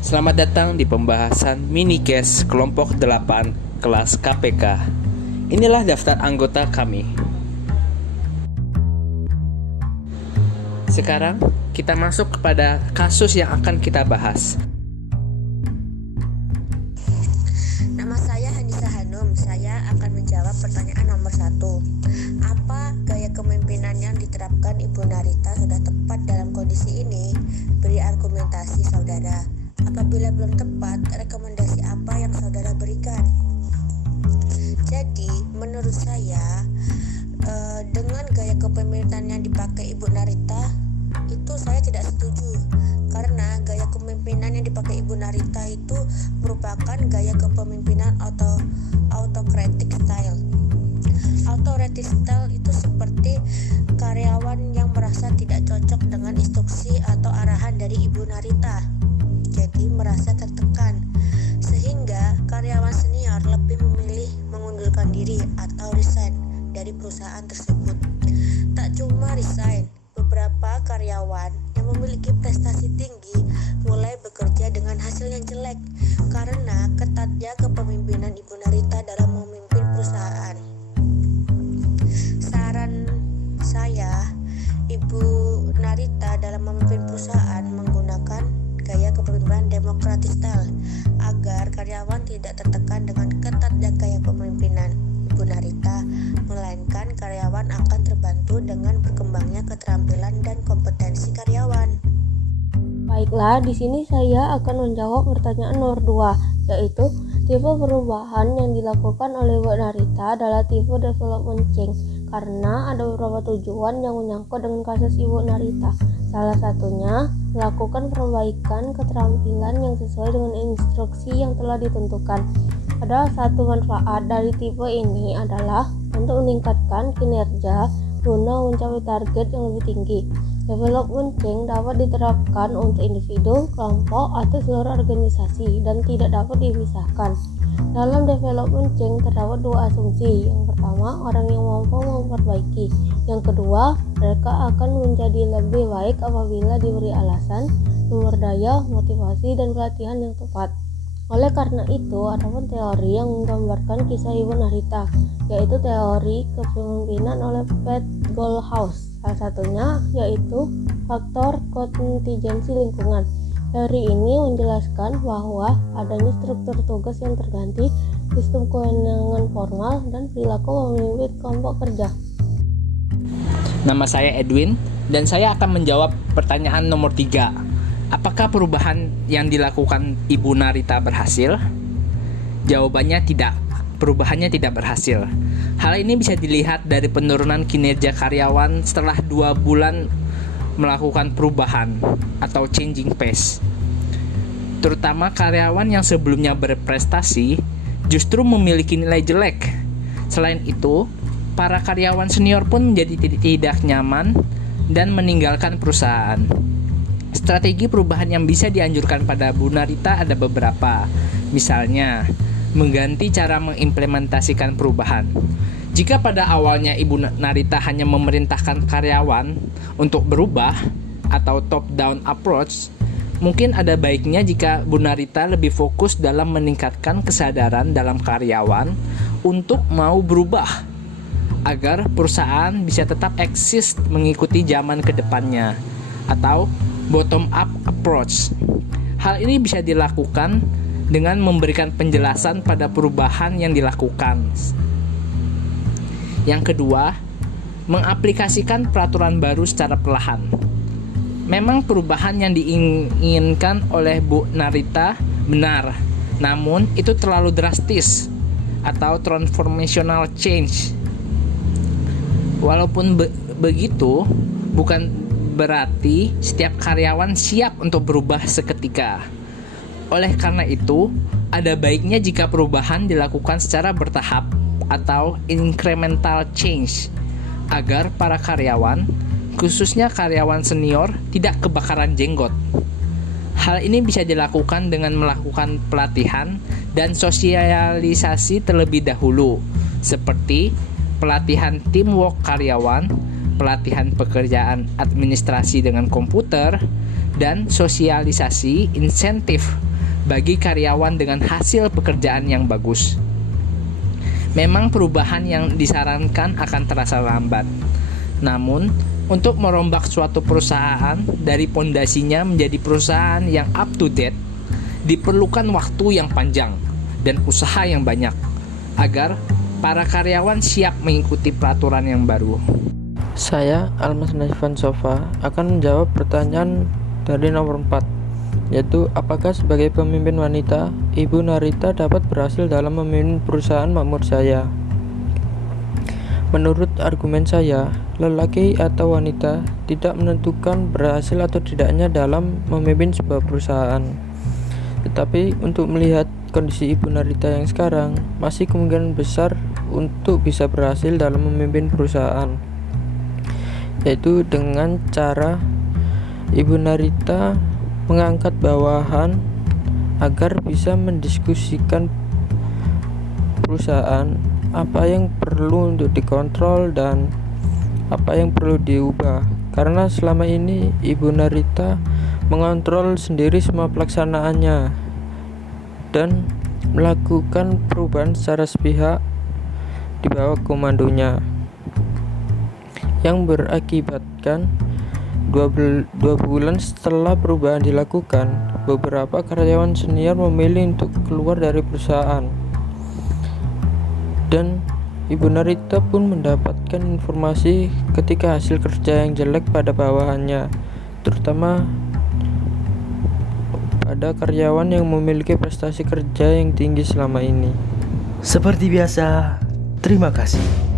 Selamat datang di pembahasan mini case kelompok 8 kelas KPK. Inilah daftar anggota kami. Sekarang kita masuk kepada kasus yang akan kita bahas. Nama saya Hanisa Hanum. Saya akan menjawab pertanyaan nomor 1. Apa gaya kepemimpinan yang diterapkan Ibu Narita sudah tepat dalam kondisi ini? Beri argumentasi saudara. Apabila belum tepat, rekomendasi apa yang saudara berikan? Jadi, menurut saya, dengan gaya kepemimpinan yang dipakai Ibu Narita, itu saya tidak setuju. Karena gaya kepemimpinan yang dipakai Ibu Narita itu merupakan gaya kepemimpinan autocratic style. Autocratic style itu seperti karyawan yang merasa tidak cocok dengan instruksi atau arahan dari Ibu Narita. Jadi merasa tertekan, sehingga karyawan senior lebih memilih mengundurkan diri atau resign dari perusahaan tersebut. Tak cuma resign, beberapa karyawan yang memiliki prestasi tinggi mulai bekerja dengan hasil yang jelek karena ketatnya kepemimpinan Ibu Narita dalam memimpin perusahaan. Saran saya, Ibu Narita dalam memimpin perusahaan menggunakan gaya kepemimpinan democratic style agar karyawan tidak tertekan dengan ketatnya gaya kepemimpinan Ibu Narita, melainkan karyawan akan terbantu dengan berkembangnya keterampilan dan kompetensi karyawan. Baiklah, di sini saya akan menjawab pertanyaan nomor 2, yaitu tipe perubahan yang dilakukan oleh Ibu Narita adalah tipe development change karena ada beberapa tujuan yang menyangkut dengan kasus Ibu Narita. Salah satunya, melakukan perbaikan keterampilan yang sesuai dengan instruksi yang telah ditentukan. Ada satu manfaat dari tipe ini adalah untuk meningkatkan kinerja guna mencapai target yang lebih tinggi. Development change dapat diterapkan untuk individu, kelompok, atau seluruh organisasi dan tidak dapat dipisahkan. Dalam development change terdapat dua asumsi. Yang pertama, orang yang mampu memperbaiki. Yang kedua, mereka akan menjadi lebih baik apabila diberi alasan, sumber daya, motivasi, dan pelatihan yang tepat. Oleh karena itu, ada pun teori yang menggambarkan kisah Ibu Narita, yaitu teori kepemimpinan oleh Pat Goldhouse. Salah satunya yaitu faktor kontingensi lingkungan. Teori ini menjelaskan bahwa adanya struktur tugas yang terganti, sistem kewenangan formal, dan perilaku memimpin kelompok kerja. Nama saya Edwin dan saya akan menjawab pertanyaan nomor 3. Apakah perubahan yang dilakukan Ibu Narita berhasil? Jawabannya tidak. Perubahannya tidak berhasil. Hal ini bisa dilihat dari penurunan kinerja karyawan setelah 2 bulan melakukan perubahan atau changing pace. Terutama karyawan yang sebelumnya berprestasi justru memiliki nilai jelek. Selain itu, para karyawan senior pun menjadi tidak nyaman dan meninggalkan perusahaan. Strategi perubahan yang bisa dianjurkan pada Bu Narita ada beberapa. Misalnya, mengganti cara mengimplementasikan perubahan. Jika pada awalnya Ibu Narita hanya memerintahkan karyawan untuk berubah atau top-down approach, mungkin ada baiknya jika Bu Narita lebih fokus dalam meningkatkan kesadaran dalam karyawan untuk mau berubah, agar perusahaan bisa tetap eksis mengikuti zaman ke depannya, atau bottom-up approach. Hal ini bisa dilakukan dengan memberikan penjelasan pada perubahan yang dilakukan. Yang kedua, mengaplikasikan peraturan baru secara perlahan. Memang perubahan yang diinginkan oleh Bu Narita benar, namun itu terlalu drastis atau transformational change. Walaupun begitu, bukan berarti setiap karyawan siap untuk berubah seketika. Oleh karena itu, ada baiknya jika perubahan dilakukan secara bertahap atau incremental change, agar para karyawan, khususnya karyawan senior, tidak kebakaran jenggot. Hal ini bisa dilakukan dengan melakukan pelatihan dan sosialisasi terlebih dahulu, seperti pelatihan teamwork karyawan, pelatihan pekerjaan administrasi dengan komputer, dan sosialisasi insentif bagi karyawan dengan hasil pekerjaan yang bagus. Memang perubahan yang disarankan akan terasa lambat. Namun, untuk merombak suatu perusahaan dari pondasinya menjadi perusahaan yang up to date, diperlukan waktu yang panjang dan usaha yang banyak agar para karyawan siap mengikuti peraturan yang baru. Saya, Almas Nazifan Sofa, akan menjawab pertanyaan dari nomor 4, yaitu apakah sebagai pemimpin wanita, Ibu Narita dapat berhasil dalam memimpin perusahaan makmur saya? Menurut argumen saya, lelaki atau wanita tidak menentukan berhasil atau tidaknya dalam memimpin sebuah perusahaan. Tetapi untuk melihat kondisi Ibu Narita yang sekarang, masih kemungkinan besar untuk bisa berhasil dalam memimpin perusahaan, yaitu dengan cara Ibu Narita mengangkat bawahan agar bisa mendiskusikan perusahaan, apa yang perlu untuk dikontrol dan apa yang perlu diubah. Karena selama ini Ibu Narita mengontrol sendiri semua pelaksanaannya dan melakukan perubahan secara sepihak di bawah komandonya, yang berakibatkan dua bulan setelah perubahan dilakukan, beberapa karyawan senior memilih untuk keluar dari perusahaan, dan Ibu Narita pun mendapatkan informasi ketika hasil kerja yang jelek pada bawahannya, terutama pada karyawan yang memiliki prestasi kerja yang tinggi selama ini. Seperti biasa, terima kasih.